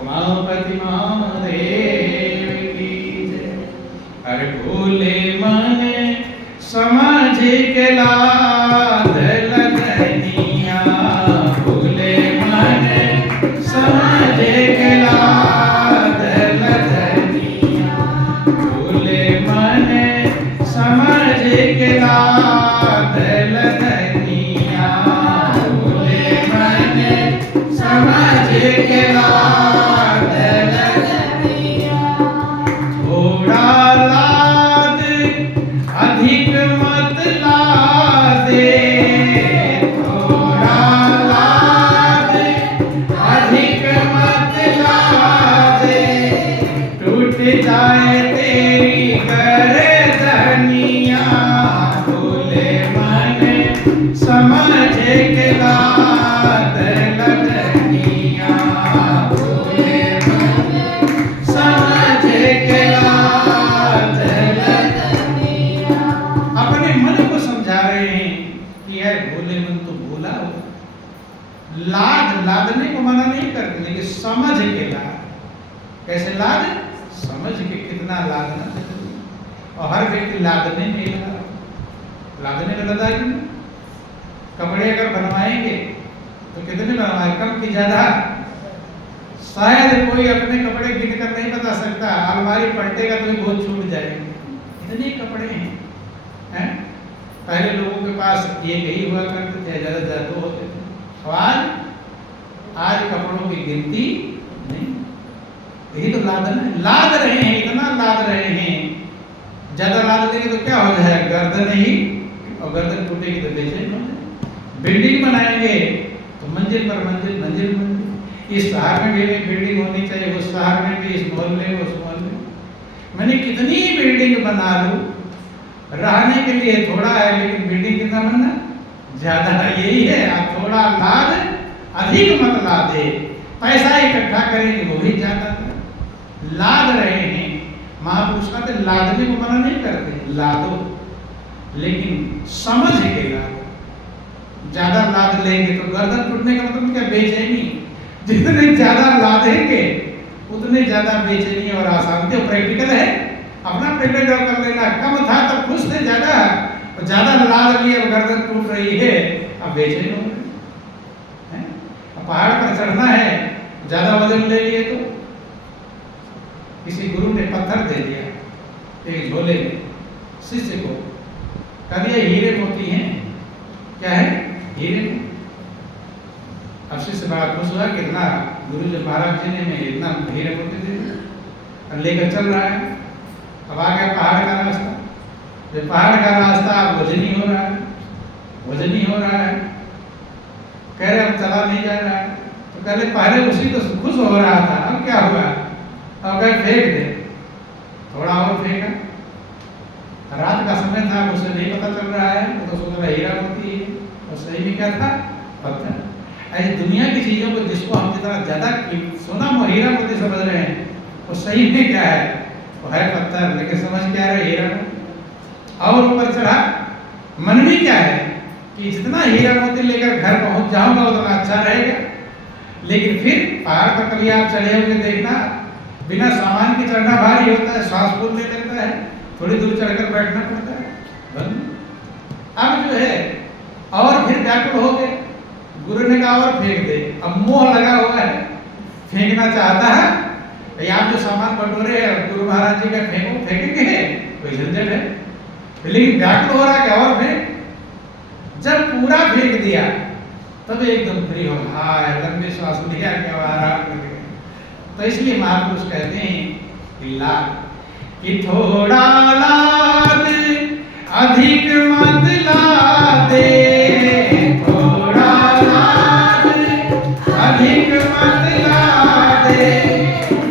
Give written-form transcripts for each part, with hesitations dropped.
उमापति महादेव की जय। अरे भोले मन समझ के लाद लगनिया, भोले मन समझ के लाद लगनिया, भोले मन समझ के लाद लगनिया, भोले मन समझ के लाद लगनिया। थोड़ा लाद अधिक मत लादे, थोड़ा लाद अधिक मत लादे, टूट जाए तेरी गर्दनिया, भोले मन समझ के लाद लगनिया, भोले मन समझ के लाद लगनिया। अपने मन को समझा रहे हैं कि यार भोले मन तो भोला हो। लादने को मना नहीं करते, लेकिन समझ के लाद। कैसे लाद? समझ के कितना लादना चाहिए। और हर व्यक्ति लादने में लगा, लादने में लगा कि नहीं? कपड़े अगर बनवाएंगे तो कितने बनवाए, कम की ज्यादा? शायद कोई अपने कपड़े गिन कर नहीं बता सकता, अलमारी पलटेगा तो भी बहुत छूट जाएंगे, इतने कपड़े हैं। पहले लोगों के पास एक ही हुआ करते थे, ज्यादा ज्यादा दो होते थे। आज कपड़ों की गिनती नहीं। यही तो लादना है, लाद रहे हैं, इतना लाद रहे हैं। ज्यादा लाद देंगे तो क्या हो जाएगा, गर्दन ही, और गर्दन टूटेगी तो बेचैन हो जाए। बिल्डिंग बनाएंगे तो मंजिल पर मंजिल, मंजिल मंजिल। इस शहर में भी एक बिल्डिंग होनी चाहिए, उस शहर में भी, इस मोहल्ले में, उस मोहल्ले में। मैंने कितनी बिल्डिंग बना लूं, रहने के लिए थोड़ा है, लेकिन बिल्डिंग कितना बनना ज्यादा है। यही है, आप थोड़ा लाद अधिक मत लादे। पैसा इकट्ठा करेंगे वो भी ज्यादा लाद रहे हैं। महापुरुष कहते लादने को मना नहीं करते, लादो, लेकिन समझ के लादो। ज्यादा लाद लेंगे तो गर्दन टूटने का मतलब क्या, बेचैनी। जितने ज्यादा लादेंगे उतने ज्यादा बेचैनी और अशांति। प्रैक्टिकल है, अपना प्रैक्टिकल कर लेना। कम था तब खुश थे, ज्यादा लाद लिए, अब गर्दन टूट रही है, अब बेचैन हो गए। अब पहाड़ पर चढ़ना है, ज्यादा वजन ले लिए तो किसी गुरु ने पत्थर दे दिया एक झोले में, शिष्य को कह दिया हीरे मोती हैं। क्या है? हीरे। अब शिष्य बड़ा खुश हुआ कि इतना गुरु जी महाराज जी ने में इतना हीरे मोती दे दिया, लेकर चल रहा है। अब आ गया पहाड़ का रास्ता। जब पहाड़ का रास्ता वजनी हो रहा है, वजनी हो रहा है, कह रहे अब चला नहीं जा रहा है। तो कहले पहले उसी तो खुश हो रहा था, अब क्या हुआ? अब कहे फेंक दे, थोड़ा और फेंका। रात का समय था, उसे नहीं पता चल रहा है, वो तो सोच रहा हीरा मोती है, और सही में क्या था? पत्थर। ऐसी दुनिया की चीजों को जिसको हम जितना ज्यादा सोना हीरा मोती समझ रहे हैं, वो सही में क्या है? वो है पत्थर, लेकिन समझ क्या रहे? हीरा। और ऊपर चढ़ा, मन में क्या है कि जितना हीरा मोती लेकर घर पहुंच जाऊंगा उतना अच्छा रहेगा। लेकिन फिर पहाड़ पर कभी आप चढ़े होंगे, देखना बिना सामान के चढ़ना भारी होता है, सांस फूलने लगता है, थोड़ी दूर चढ़कर बैठना पड़ता है। अब जो है और फिर व्याकुल हो गए, गुरु ने कहा और फेंक दे। अब मोह लगा हुआ है, फेंकना चाहता है। भाई आप जो सामान बटोरे गुरु महाराज जी का फेंको, फेंकेंगे कोई झंझट है, लेकिन व्याकुल हो रहा है और फेंक। जब पूरा फेंक दिया तब एकदम फ्री हो, हाय लंबी श्वास लिया, क्या आराम कर गया। तो इसलिए महापुरुष कहते हैं कि लाद, कि थोड़ा लाद अधिक मत लादे, थोड़ा लाद अधिक मत लादे,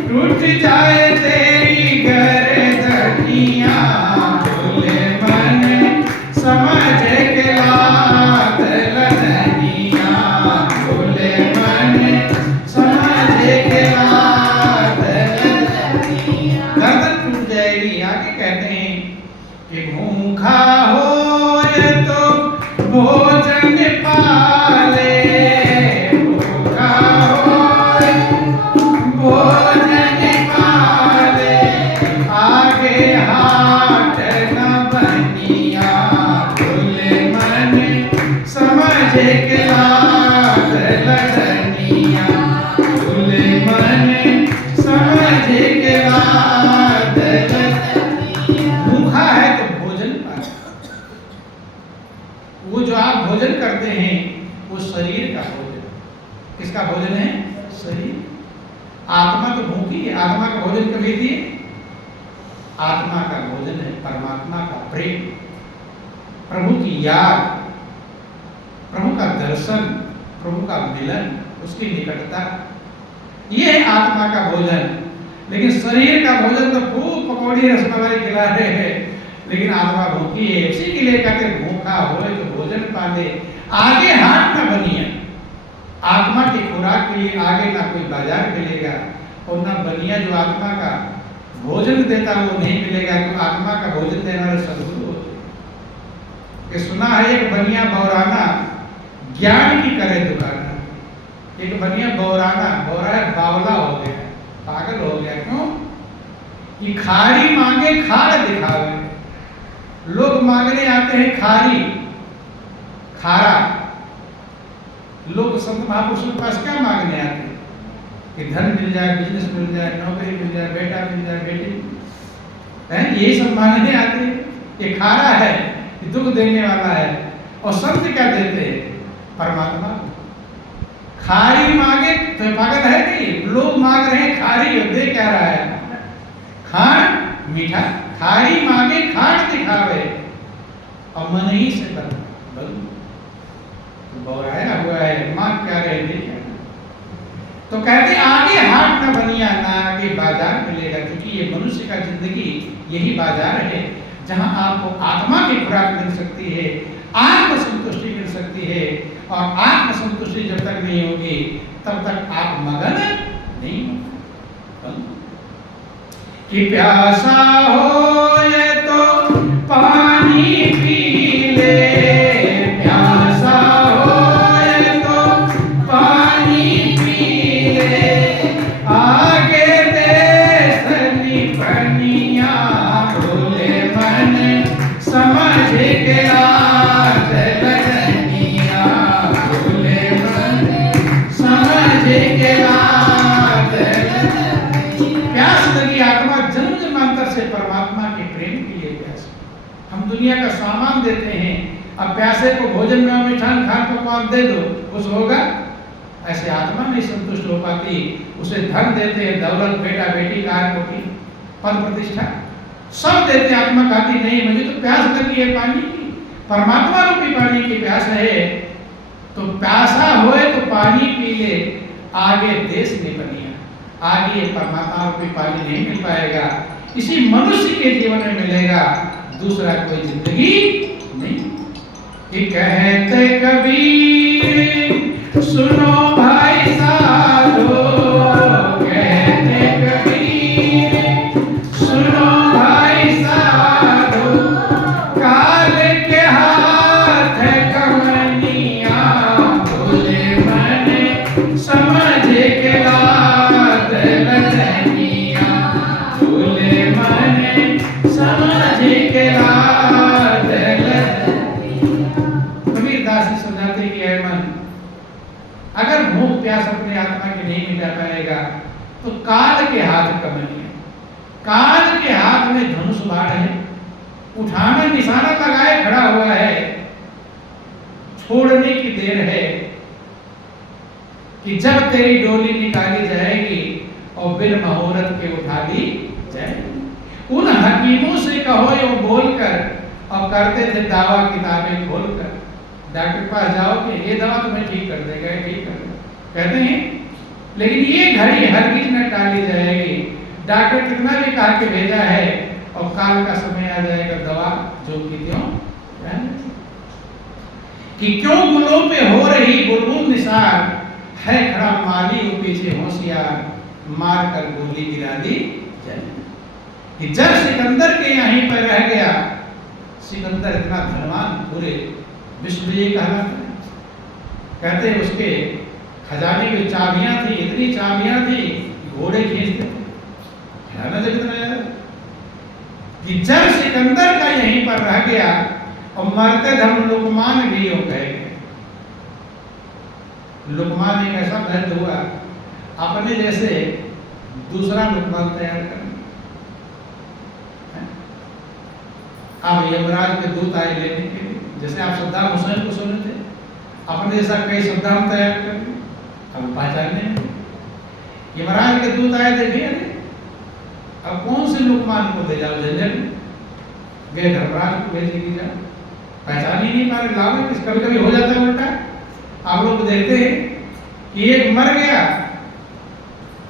टूट जाए तेरी गर्दनिया, भोले मन समझ के लाद लगनिया, भोले मन समझ के लाद लगनिया। गर्दन टूट जाएगी। आगे कहते हैं कि भूखा हो आत्मा तो भूखी है, आत्मा का भोजन कभी दिए? आत्मा का भोजन है परमात्मा का प्रेम, प्रभु की याद, प्रभु का दर्शन, प्रभु का मिलन, उसकी निकटता, ये है आत्मा का भोजन। लेकिन शरीर का भोजन तो खूब पकौड़ी रसमलाई खिला रहे हैं, लेकिन आत्मा भूखी है। उसी के लिए कहते भूखा होए तो भोजन पाले, आगे हाथ न बनिए। आत्मा की खुराक के लिए आगे ना कोई बाजार मिलेगा और ना बनिया जो आत्मा का भोजन देता वो नहीं मिलेगा, तो आत्मा का भोजन देने वाले सदगुरु होते। ये सुना है एक बनिया बौराना ज्ञान की करे दुकाना। एक बनिया बौराना, बौरा है बावला हो गया, पागल हो गया। क्यों? कि खारी मांगे खाड़ दिखावे। लोग मांगने आते हैं खारी, खारा। लोग संत महापुरुषों के पास क्या मांगने आते हैं? कि धन मिल जाए, बिजनेस मिल जाए, नौकरी मिल जाए, बेटा मिल जाए, बेटी है, ये सब मांगने आते हैं। ये खारा है, ये दुख देने वाला है। और संत क्या देते हैं? परमात्मा। खारी मांगे तो पागल है नहीं, लोग मांग रहे हैं खारी, दे क्या रहा है? खाड़ मीठा। खारी मांगे खाड़ दिखावे और मन ही से बल बौराया हुआ है, मांग क्या रहे थे? तो कहते आगे हाट न बनिया, ना आगे बाजार मिलेगा। क्योंकि ये मनुष्य का जिंदगी यही बाजार है जहां आपको आत्मा की खुराक मिल सकती है, आत्म संतुष्टि मिल सकती है। और आत्म संतुष्टि जब तक नहीं होगी तब तक आप मगन नहीं होंगे। कि प्यासा हो ये तो पानी पी ले, प्यासा हो ये तो पानी पी ले, आगे देसनी पनिया बोले मन समझ के रात लगनिया, बोले मन समझ के रात प्यास लगी। आत्मा जन्म जन्मांतर से परमात्मा के प्रेम के लिए प्यास। हम दुनिया का सामान देते हैं, अब प्यासे को भोजन में मिठान खान पकवान दे दो, कुछ होगा? ऐसे आत्मा नहीं संतुष्ट हो पाती। उसे धन देते हैं, दौलत, बेटा बेटी, कार कोठी, पद प्रतिष्ठा सब देते हैं। आत्मा कहती नहीं, मुझे तो प्यास लगी है पानी की, परमात्मा रूपी पानी की प्यास है। तो प्यासा होए तो पानी पी ले, आगे देश नहीं बनिया, आगे परमात्मा रूपी पानी नहीं मिल पाएगा। इसी मनुष्य के जीवन में मिलेगा, दूसरा कोई जिंदगी नहीं। कि कहते कबीर सुनो भाई साधो, कहते कबीर सुनो भाई साधो, काल के हाथ कमनिया बोले मन समझ के रात लगनिया, बोले मन समझ के रात लगनिया। कबीर दास जी समझाते कि है मन, अगर भूख प्यास अपने आत्मा की नहीं मिटा पाएगा तो काल के हाथ कमनिया। काल के हाथ में धनुष बाण है, उठाना निशाना लगाए खड़ा हुआ है, छोड़ने की देर है। कि जब तेरी डोली निकाली जाएगी और बिन मुहूर्त के उठा ली जाएगी। उन हकीमों से कहो यो बोलकर, और करते थे दावा किताबें खोलकर, डॉक्टर के पास जाओगे ये दवा तुम्हें ठीक कर देगा, ठीक कर देगा कहते हैं, लेकिन ये घड़ी हरगिज न टाली जाएगी। डॉक्टर कितना भी कहा के भेजा है और काल का समय आ जाएगा, दवा जो की त्यों कि क्यों गुलों पे हो रही बुलबुल निसार, है खड़ा माली वो पीछे होशियार, मार कर गोली गिरा दी जाए। कि जब सिकंदर के यहीं पर रह गया, सिकंदर इतना धनवान पूरे विश्व में ये कहलाता है, कहते हैं उसके खजाने की चाबियां थी, इतनी चाबियां थी घोड़े खींचते थे। ख्याल है कितना यार, कि जब सिकंदर का यहीं पर रह गया और मरते धम लुकमान भी हो गए। लुकमान एक ऐसा दर्द हुआ, अपने जैसे दूसरा लुकमान तैयार करना। अब यमराज के दूत आए लेने के लिए, जैसे आप सद्दाम हुसैन को सुने थे, अपने जैसा कई सद्दाम तैयार कर, अब पहचानने यमराज के दूत आए, देखिए अरे अब कौन से लुकमान को ले जाओ झंझट में, गए धर्मराज को भेज दी जाओ, पहचान ही नहीं पा रहे। लाभ है, कभी कभी हो जाता है उल्टा। आप लोग देखते हैं कि एक मर गया,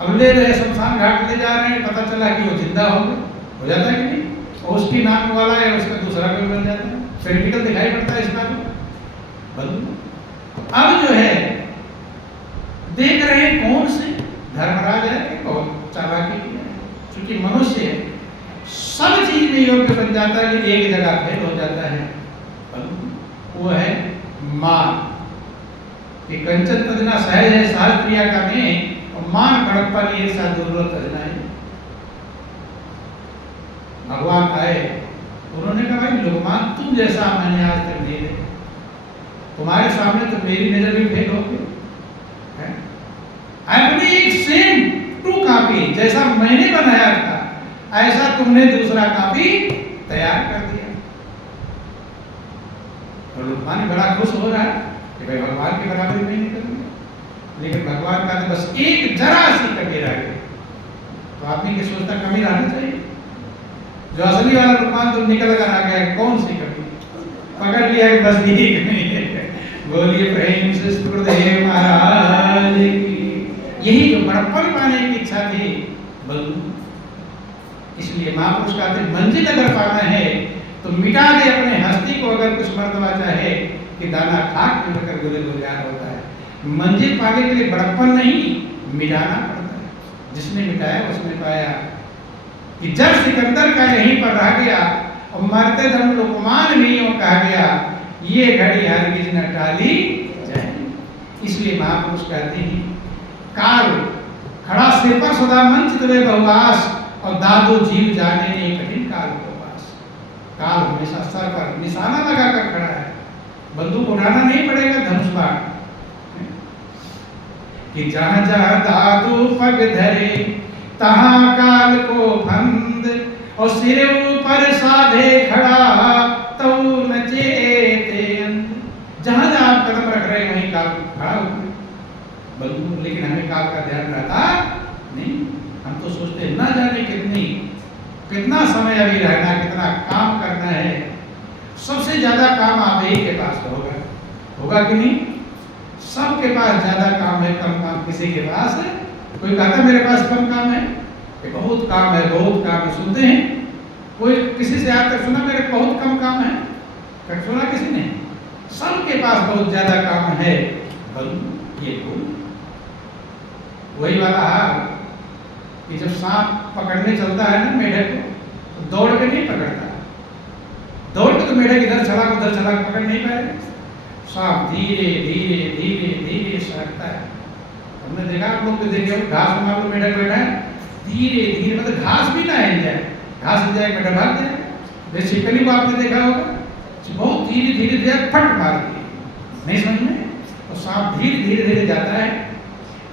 अब ले रहे शमशान घाट ले जा रहे हैं, पता चला कि वो जिंदा हो जाता है कि नहीं, और उसकी नाम वाला है, उसका दूसरा कोई बन जाता है, प्रैक्टिकल दिखाई पड़ता है इसका बंधु। अब जो है देख रहे हैं कौन से धर्मराज है कि बहुत चालाकी की है, क्योंकि मनुष्य सब चीज में योग्य बन जाता है लेकिन एक जगह फेल हो जाता है, वो है मान। कि कंचन तजना सहज है सहज क्रिया का में, और मान कड़प्पा नहीं ऐसा दुर्लभ तजना है। भगवान आए, उन्होंने कहा भाई लोकमान तुम जैसा मैंने आज तक नहीं देखा, तुम्हारे सामने तो मेरी नजर भी फेल हो गई है। अपनी एक सेम टू कॉपी जैसा मैंने बनाया था ऐसा तुमने दूसरा कॉपी तैयार कर दिया। और लोकमान बड़ा खुश हो रहा है कि भाई भगवान के बराबर नहीं निकलेंगे, लेकिन भगवान का बस एक जरा सी कमी रह गई। तो आदमी की सोचता कमी रहना चाहिए, जो असली वाला लोकमान तो निकल कर आ गया, कौन सी कमी पकड़ लिया कि बस यही कमी है। बोलिए प्रेम से सुखदेव महाराज की। यही जो बड़प्पन पाने की इच्छा थी बंधु, इसलिए महापुरुष कहते मंजिल अगर पाना है तो मिटा दे अपने हस्ती को, अगर कुछ मर्तबा चाहे कि दाना खाक में रखकर गुले गुलजार होता है। मंजिल पाने के लिए बड़प्पन नहीं मिटाना पड़ता है, जिसने मिटाया उसने पाया। कि जब सिकंदर का यहीं पर रह गया और मरते दम लोकमान भी यूं कहा गया, ये घड़ी हरगिज न टाली जाए। इसलिए महापुरुष कहते हैं काल खड़ा सिर पर सदा मंच तवे बहुवास, और दादो जीव जाने ने कठिन काल को पास। काल हमेशा सर पर निशाना लगाकर खड़ा है, बंदूक उठाना नहीं पड़ेगा, धनुष बाण। कि जहां जहां दादू पग धरे तहां काल को फंद, और सिर ऊपर साधे खड़ा तो नचे ते अंध। जहां जहां आप कदम रख रहे हैं वहीं काल खड़ा हो बंधु, लेकिन हमें काल का ध्यान रहता नहीं। हम तो सोचते हैं ना जाने कितना समय अभी रहना, कितना काम करना है। सबसे ज्यादा काम आप ही के पास होगा कि नहीं? सबके पास ज्यादा काम है, कम काम किसी के पास है? कोई कहता मेरे पास कम काम है, कि बहुत काम है, बहुत काम है, सुनते हैं? कोई किसी से आज तक सुना मेरे बहुत कम काम है? कभी सुना किसी ने? सबके पास बहुत ज्यादा काम है। ये वही वाला हाल कि जब सांप पकड़ने चलता है ना मेढक को, तो दौड़ के नहीं पकड़ता, दौड़ के तो मेढक इधर छलांग उधर छलांग पकड़ नहीं पाएगा। सांप धीरे धीरे धीरे धीरे सरकता है। हमने देखा, आप लोग तो देखे घास में मान लो मेढक बैठा है, धीरे धीरे, मतलब घास भी ना हिल जाए, घास हिल जाए मेढक भाग जाए। जैसे छिपकली को आपने देखा होगा, बहुत धीरे धीरे धीरे फट मारती है, नहीं समझ में? तो सांप धीरे धीरे धीरे जाता है,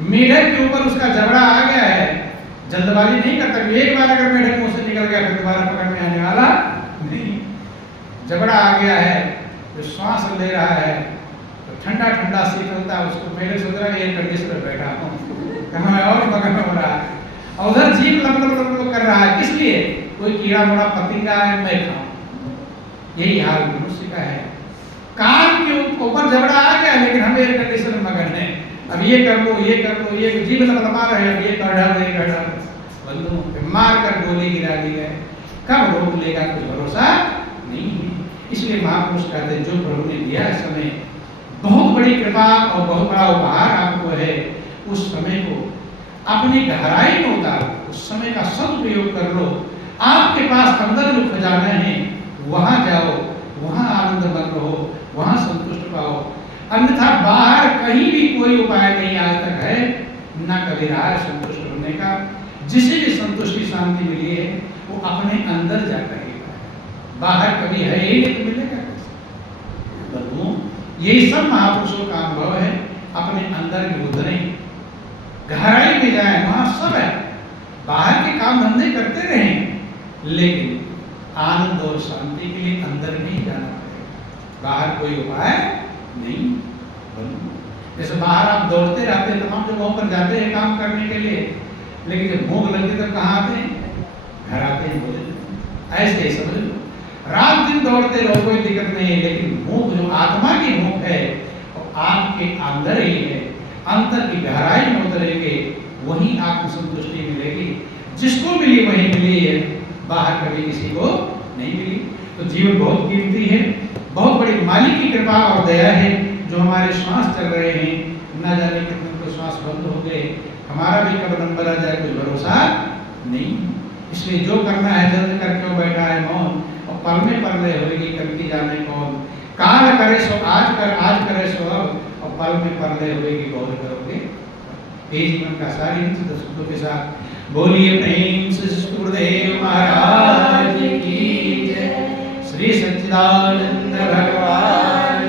मेढक के ऊपर उसका जबड़ा आ गया है, जल्दबाजी नहीं करता कि एक बार अगर मेढक मुंह से निकल गया फिर दोबारा पकड़ में आने वाला नहीं। जबड़ा आ गया है, जो श्वास ले रहा है तो ठंडा ठंडा शीतलता, उसको मेढक सोच रहा है एयर कंडीशनर बैठा हूँ, कहाँ और मगन हो रहा है, और उधर जीभ लप लप लप कर रहा है। किस लिए? कोई कीड़ा मोड़ा पतिंगा है, मैं खाऊं। यही हाल मनुष्य का है। कान के ऊपर जबड़ा आ गया, लेकिन हम एयर कंडीशनर मगन है, अब ये कर लो ये कर लो, ये जीभ लपलपा रहे हैं, ये कर डाल ये कर डाल, बंधु मार कर गोली गिरा दी है, कब रोक लेगा कुछ भरोसा नहीं है। इसलिए महापुरुष कहते हैं जो प्रभु ने दिया है समय, बहुत बड़ी कृपा और बहुत बड़ा उपहार आपको है, उस समय को अपनी गहराई में उतारो, उस समय का सदुपयोग कर लो। आपके पास अंदर जो खजाना है वहां जाओ, वहां आनंद मग्न रहो, वहां संतुष्ट पाओ। अन्यथा बाहर कहीं भी कोई उपाय नहीं आज तक है, ना कभी रहा है संतुष्ट होने का। जिसे भी संतुष्टि शांति मिली है वो अपने अंदर जाकर ही है, बाहर कभी है ही नहीं तो मिलेगा कैसे? यही सब महापुरुषों का अनुभव है। अपने अंदर में उतरें, गहराई में जाए, वहां सब है। बाहर के काम धंधे करते रहें, लेकिन आनंद और शांति के लिए अंदर में ही जाना पड़ेगा, बाहर कोई उपाय नहीं। जैसे बाहर आप दौड़ते रहते हैं, तमाम जगहों पर जाते हैं काम करने के लिए, लेकिन जब भूख लगती तब कहाँ आते हैं? घर आते हैं भोजन। ऐसे ही समझ लो, रात दिन दौड़ते रहो कोई दिक्कत नहीं है, लेकिन भूख जो आत्मा की भूख है वो आपके अंदर ही है, अंतर की गहराई में उतरेंगे, वही आत्म संतुष्टि मिलेगी। जिसको मिली वही मिली है, बाहर कभी किसी को नहीं मिली। तो जीवन बहुत कीमती है, बहुत बड़ी मालिक की कृपा और दया है जो हमारे श्वास चल रहे हैं। न जाने कितने तो श्वास बंद हो गए, हमारा भी कब नंबर आ जाए कुछ भरोसा नहीं। इसलिए जो करना है जल्द कर क्यों बैठा है मौन, और पल में परले होगी कल की जाने कौन। काल करे सो आज कर, आज करे सो अब, और पल में परले होगी गौर करोगे। ये जीवन का सारी शब्दों के साथ बोलिए प्रेम से गुरुदेव महाराज की जय। श्री सच्चिदानंद